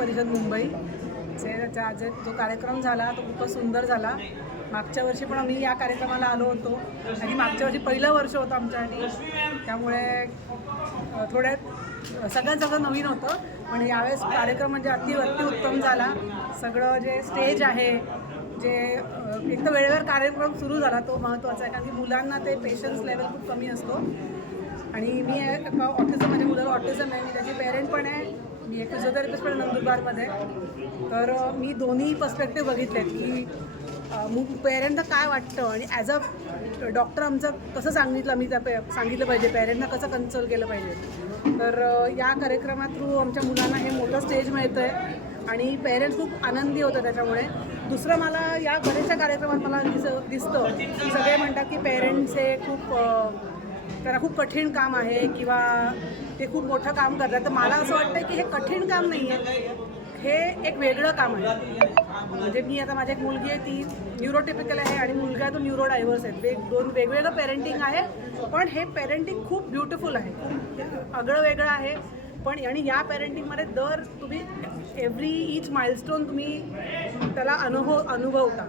परिषद मुंबई आज जो कार्यक्रम झाला तो खूपच सुंदर झाला. मागच्या वर्षी पण आम्ही या कार्यक्रमाला आलो होतो आणि मागच्या वर्षी पहिलं वर्ष होतं आमच्यासाठी, त्यामुळे सगळं नवीन होतं. पण यावेळेस कार्यक्रम म्हणजे अति उत्तम झाला. सगळं जे स्टेज आहे, जे एक तर वेळेवर कार्यक्रम सुरू झाला तो महत्त्वाचा आहे, कारण की मुलांना ते पेशन्स लेवल खूप कमी असतो. आणि मी ऑटिझम, माझ्या मुलाला ऑटिझम आहे, मी त्याची पेरेंट पण आहे, मी एक फिजिओथेरपिस्ट पण नंदुरबारमध्ये. तर मी दोन्ही पर्स्पेक्टिव्ह बघितलेत की पेरेंटला काय वाटतं आणि ॲज अ डॉक्टर आमचं कसं सांगितलं पाहिजे, पेरेंटना कसं कन्सोल केलं पाहिजे. तर या कार्यक्रमा थ्रू आमच्या मुलांना हे मोठं स्टेज मिळतं आहे आणि पेरेंट्स खूप आनंदी होतं त्याच्यामुळे. दुसरं मला या बऱ्याचशा कार्यक्रमात मला दिसतं की सगळे म्हणतात की पेरेंट्स हे त्यांना खूप कठीण काम आहे किंवा ते खूप मोठं काम करतात. तर मला असं वाटतं की हे कठीण काम नाही आहे, हे एक वेगळं काम आहे. म्हणजे मी आता माझी एक मुलगी आहे, ती न्यूरोटिपिकल आहे आणि मुलगा तो न्यूरो डायव्हर्स आहे. दोन वेगवेगळं पेरेंटिंग आहे, पण हे पेरेंटिंग खूप ब्युटिफुल आहे, खूप आगळं वेगळं आहे. पण आणि या पेरेंटिंगमध्ये तुम्ही ईच माइलस्टोन तुम्ही त्याला अनुभवता.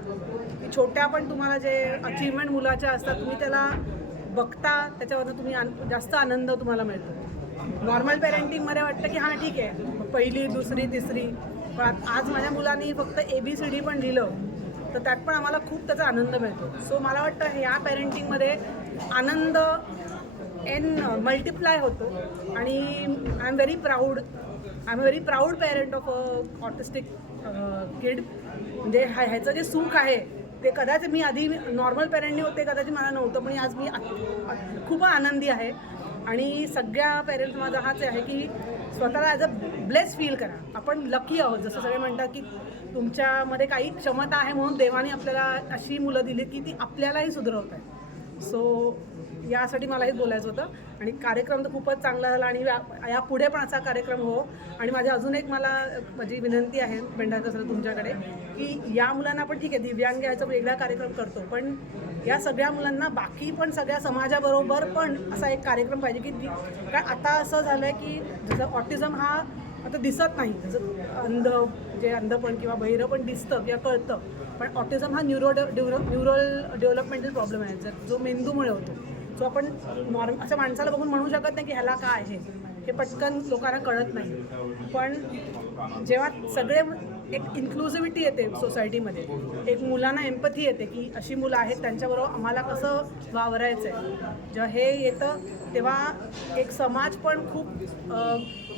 छोट्या पण तुम्हाला जे अचीवमेंट मुलाच्या असतात तुम्ही त्याला बघता, त्याच्यावरनं तुम्ही जास्त आनंद तुम्हाला मिळतो. नॉर्मल पेरेंटिंगमध्ये वाटतं की हां ठीक आहे, पहिली दुसरी तिसरी, पण आज माझ्या मुलांनी फक्त ABCD पण दिलं तर त्यात पण आम्हाला खूप त्याचा आनंद मिळतो. सो मला वाटतं या पेरेंटिंगमध्ये आनंद मल्टिप्लाय होतो. आणि I am very proud parent of a autistic kid. म्हणजे ह्याचं जे सुख आहे ते कदाचित मी आधी नॉर्मल पेरेंटनी होते कदाचित मला नव्हतं, पण आज मी खूप आनंदी आहे. आणि सगळ्या पेरेंट्स माझा हाच आहे की स्वतःला ॲज अ ब्लेस फील करा. आपण लकी आहोत, जसं सगळे म्हणतात की तुमच्यामध्ये काही क्षमता आहे म्हणून देवाने आपल्याला अशी मुलं दिली की ती आपल्यालाही सुधरवत आहे. सो यासाठी मला हे बोलायचं होतं. आणि कार्यक्रम तर खूपच चांगला झाला आणि यापुढे पण असा कार्यक्रम हो. आणि अजून एक माझी विनंती आहे पेंढारकर सर तुमच्याकडे, की या मुलांना आपण ठीक आहे दिव्यांग याचा वेगळा कार्यक्रम करतो, पण या सगळ्या मुलांना बाकी पण सगळ्या समाजाबरोबर पण असा एक कार्यक्रम पाहिजे की कारण आता असं झालं आहे की जसं ऑटिझम हा आता दिसत नाही, जसं अंधपण किंवा बहिरं पण दिसतं किंवा कळतं, पण ऑटिझम हा न्यूरल डेव्हलपमेंटल प्रॉब्लेम आहे जो मेंदूमुळे होतो. सो आपण असं माणसाला बघून म्हणू शकत नाही की ह्याला काय आहे, हे पटकन लोकांना कळत नाही. पण जेव्हा सगळे एक इन्क्लुझिव्हिटी येते सोसायटीमध्ये, एक मुलांना एम्पथी येते की अशी मुलं आहेत त्यांच्याबरोबर आम्हाला कसं वावरायचं आहे, जेव्हा हे येतं तेव्हा एक समाज पण खूप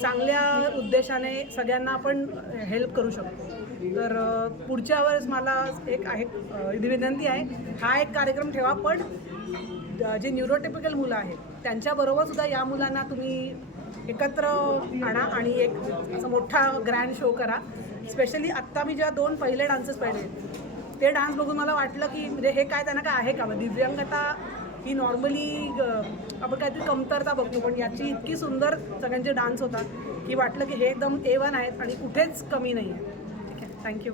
चांगल्या उद्देशाने सगळ्यांना आपण हेल्प करू शकतो. तर पुढच्या वेळेस मला एक विनंती आहे, हा एक कार्यक्रम ठेवा, पण जे न्यूरोटिपिकल मुलं आहेत त्यांच्याबरोबर सुद्धा या मुलांना तुम्ही एकत्र आणा आणि एक असा मोठा ग्रँड शो करा. स्पेशली आत्ता मी जेव्हा 2 पहिले डान्सेस पाहिले ते डान्स बघून मला वाटलं की म्हणजे हे काय त्यांना काय आहे का, दिव्यांगता ही नॉर्मली आपण काहीतरी कमतरता बघतो, पण याची इतकी सुंदर सगळ्यांचे डान्स होता की वाटलं की हे एकदम A1 आहेत आणि कुठेच कमी नाही आहे. ठीक आहे, थँक्यू.